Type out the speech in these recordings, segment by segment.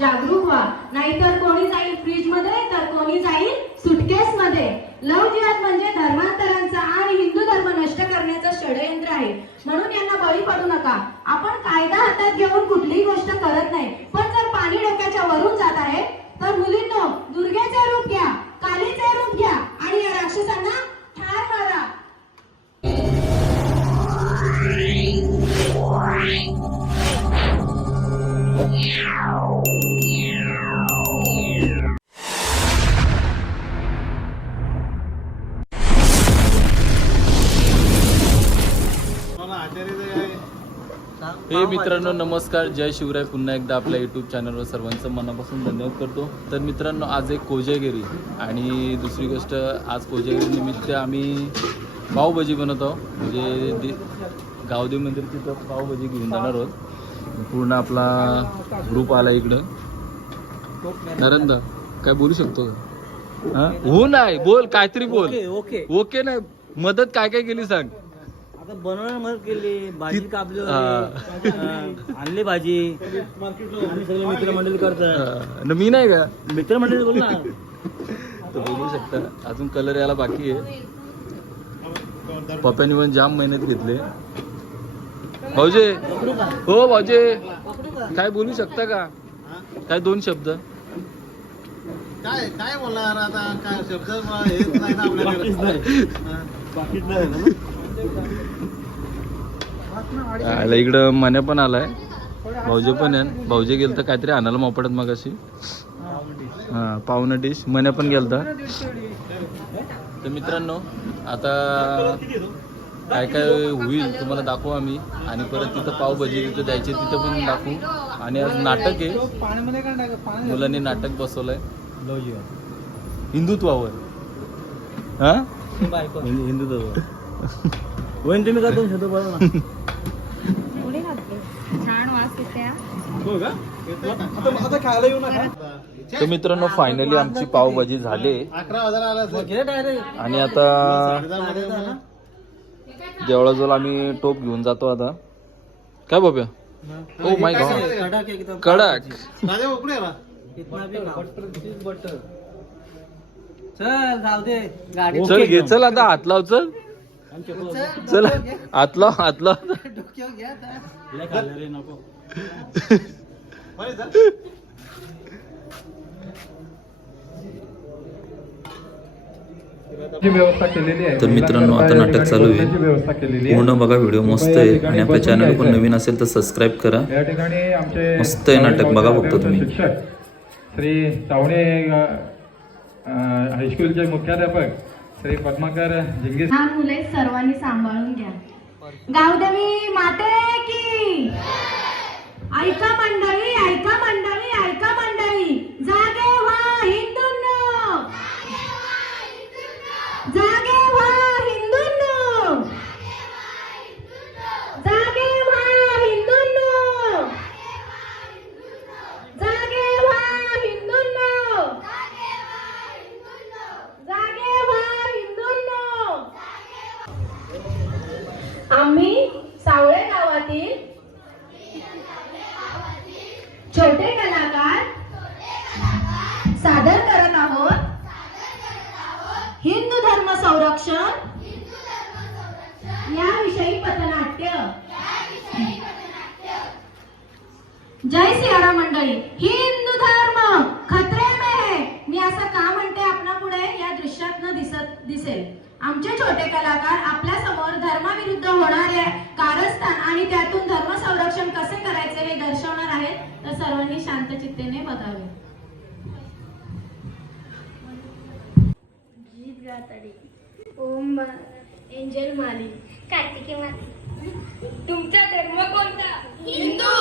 जागरूक व्हा. नाहीतर कोणी जाईल फ्रीजमध्ये तर कोणी जाईल सुटकेस मध्ये. लव जिहाद म्हणजे धर्मांतरांचा आणि हिंदू धर्म नष्ट करण्याचं षडयंत्र आहे. म्हणून यांना बळी पडू नका. आपण कायदा हातात घेऊन कुठलीही गोष्ट करत नाही. पण जर पाणी डोक्याच्या वरून जात आहे तर मुलींनो दुर्गेचे रूप घ्या कालीचे रूप घ्या आणि या राक्षसांना ठार मारा. हे मित्रांनो नमस्कार. जय शिवराय. पुन्हा एकदा आपल्या यूट्यूब चॅनलवर सर्वांचं मनापासून धन्यवाद करतो. तर मित्रांनो आज एक कोजागिरी आणि दुसरी गोष्ट आज कोजागिरी निमित्त आम्ही पावभाजी बनवत आहोत. म्हणजे गावदेव मंदिर तिथं पावभाजी घेऊन जाणार आहोत. पूर्ण आपला ग्रुप आला इकडं. नरेंद्र काय बोलू शकतो का? हा? नाही बोल काहीतरी बोल. Okay okay. नाही. मदत काय काय केली सांग. आता बनवण्याला मदत केली भाजी कापली आणली भाजी. आम्ही सगळे मित्रमंडळी करतात. हा, न मी नाही का? मित्रमंडळी बोल ना. तर बघू शकता. अजून कलर यायला बाकी आहे. पप्पानी पण जाम मेहनत घेतले. भाऊजे हो भाऊजे. काय बोलू शकता का? काय दोन शब्द? काय काय बोलणार आता? काय शब्द हेच नाही ना आपल्याकडे. आला इकडं मन्या पण आलाय. भाऊजे पण आहे भाऊजे गेल तर काहीतरी आणायला मोपडत मग अशी हा पाहुणं डिश मन्या पण गेलता. तर मित्रांनो आता काय काय होईल तुम्हाला दाखवू आम्ही. आणि परत तिथं पावभाजी तिथं द्यायची तिथं पण दाखवू. आणि आज नाटक आहे. मुलांनी नाटक बसवलंय. हिंदुत्वावर. हा? बायको होईन तुम्ही का दोन शब्द बोला ना. छान वास येते तर मित्रांनो फायनली आमची पावभाजी झाली. अकरा हजार आला असेल. घे डायरेक्ट आणि आता देवळाजवळ आम्ही टोप घेऊन जातो आता. काय बाब्या ओ माय गॉड कडक एकदम. कडक. राजा उकडे आला कितना भी बटर चीज बटर चल जाऊ दे. गाडी चल घे. चल आता हात लाव चल. चल केलेली आहे तर मित्रांनो, आता नाटक चालू आहे. पूर्ण बघा व्हिडिओ मस्त आहे. आणि आपल्या चॅनल पण नवीन असेल तर सबस्क्राईब करा. या ठिकाणी आमचे मस्त आहे नाटक, बघा फक्त तुम्ही. श्री अ, हायस्कूलचे मुख्याध्यापक श्री पद्माकर जिंगे लहान मुले सर्वांनी सांभाळून घ्या. गावदेवी माते की. ऐका मंडळी ऐका मंडळी ऐका मंडळी. हिंदू धर्म संरक्षण? याविषयी पथनाट्य. जय सियारा मंडळी. हिंदू धर्म खतरे में है. मी असं का म्हणते आपणा पुढे या दृश्यात दिसत दिसेल. आमचे छोटे कलाकार आपल्यासमोर धर्माविरुद्ध होणारे कारस्थान आणि त्यातून धर्म संरक्षण कसे करायचे हे दर्शवणार आहेत तर सर्वांनी शांत चित्तेने बघावे. गाताडी ओम एंजल माली कार्तिकी माली तुमचा धर्म कोणता? हिंदू.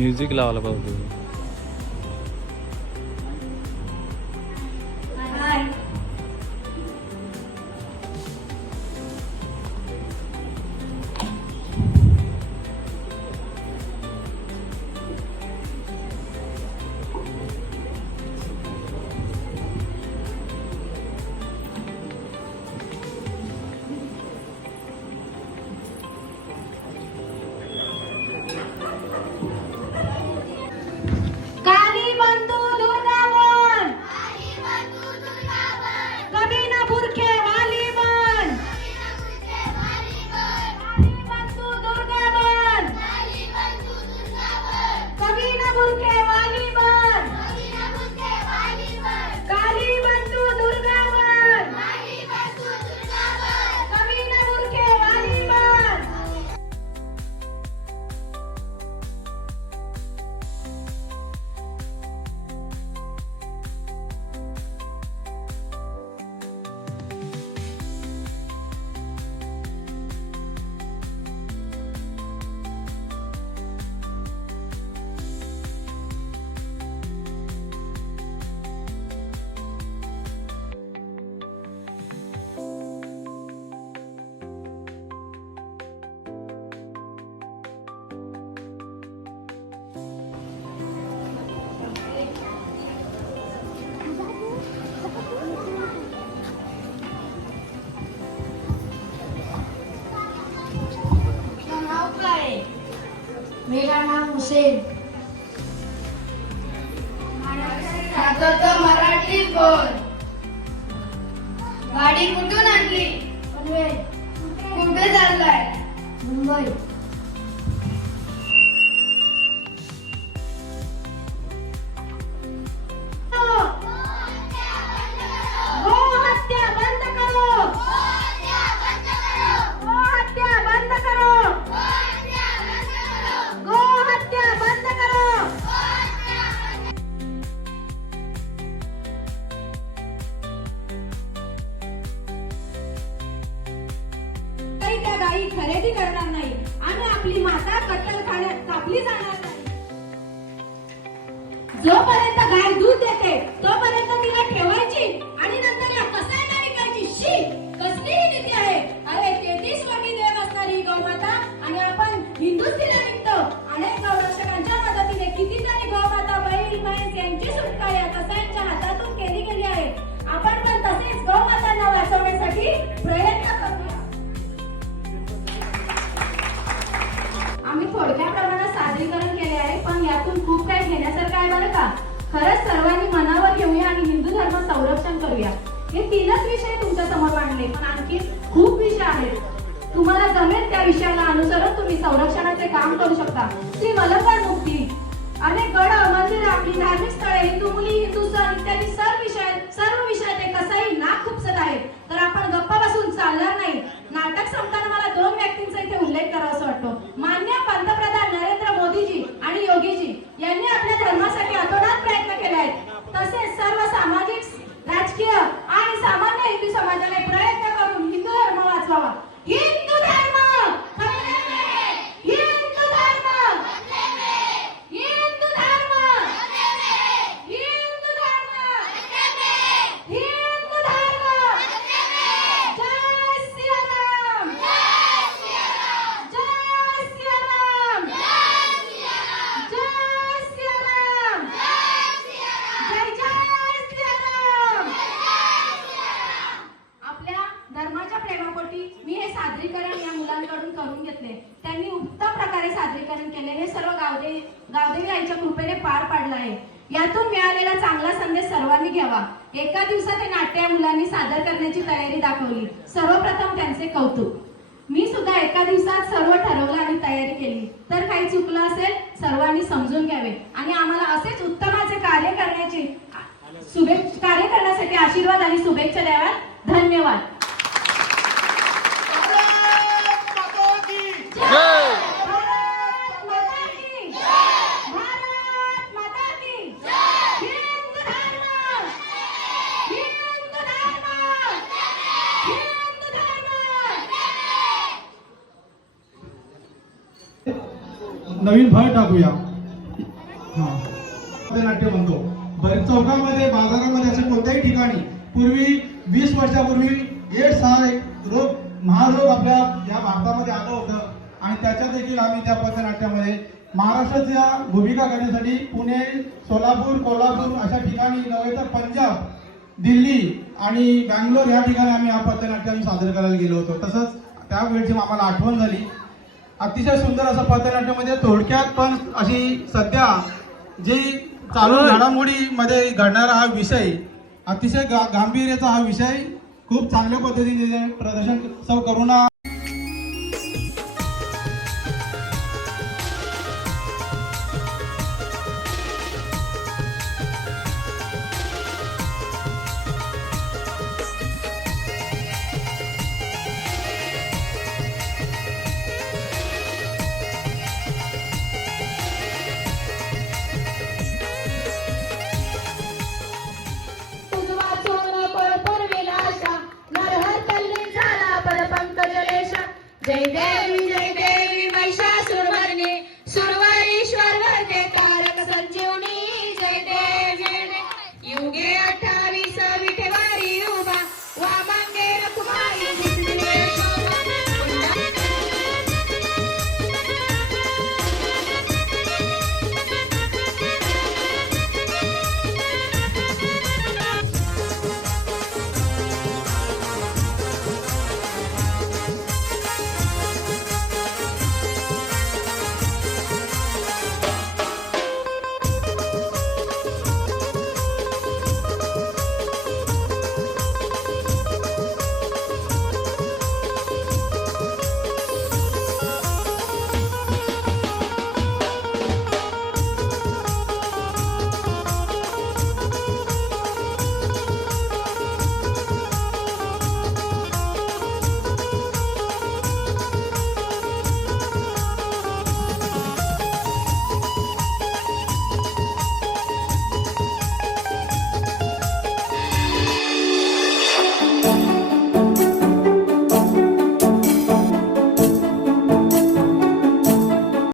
మ్యూజిక్ లావల బాబు Hussein. काही खरेदी करणार नाही. आणि आपली माता कत्तलखान्यात कापली जाणार नाही. जोपर्यंत गाय दूध देते तोपर्यंत तिला ठेवायची. खरंच सर्वांनी मनावर घेऊया आणि हिंदू धर्म संरक्षण करूया. हे तीनच विषय तुमच्यासमोर मांडले पण आणखी खूप विषय आहेत. तुम्हाला जमेल त्या विषयाला अनुसरून तुम्ही संरक्षणाचे काम करू शकता. श्री मलबार मुक्ती. अनेक गड मंदिर आपली धार्मिक स्थळे हिंदू मुली हिंदू सण इत्यादी सर्व विषय सर्व विषय ते कसाही नाक खुपसत आहे. तर आपण गप्पा बसून चालणार नाही. नाटक संपताना मला दोन व्यक्तींचा इथे आणि सामान्य हिंदू समाजाने प्रयत्न त्यांच्या कृपेने पार पाडला आहे. यातून मिळालेला चांगला संदेश सर्वांनी घ्यावा. एका दिवसात हे नाट्य मुलांनी सादर करण्याची तयारी दाखवली. सर्वप्रथम त्यांचे कौतुक. मी सुद्धा एका दिवसात सर्व ठरवलं आणि तयारी केली. तर काही चुकलं असेल सर्वांनी समजून घ्यावे. आणि आम्हाला असेच उत्तमाचे कार्य करण्याची शुभे कार्य करण्यासाठी आशीर्वाद आणि शुभेच्छा द्याव्यात. धन्यवाद जय भारत माता की भारत माता की हिंद धर्म हिंद धर्म हिंद धर्म नवीन भर टाकूया. नाट्य म्हणतो. बरेच चौकामध्ये बाजारामध्ये अशा कोणत्याही ठिकाणी पूर्वी वीस वर्षापूर्वी एड्स हा एक रोग महारोग आपल्या या भारतामध्ये आलं होतं. आणि त्याच्या देखील आम्ही त्या पथनाट्यामध्ये महाराष्ट्राच्या भूमिका करण्यासाठी पुणे सोलापूर कोल्हापूर अशा ठिकाणी नव्हे तर पंजाब दिल्ली आणि बँगलोर या ठिकाणी आम्ही हा पथनाट्य आम्ही सादर करायला गेलो होतो. तसंच त्यावेळची आम्हाला आठवण झाली. अतिशय सुंदर असं पथनाट्यामध्ये थोडक्यात पण अशी सध्या जी चालू घडामोडीमध्ये घडणारा हा विषय अतिशय गा गांभीर्याचा हा विषय खूप चांगल्या पद्धतीने प्रदर्शन सौ करुणा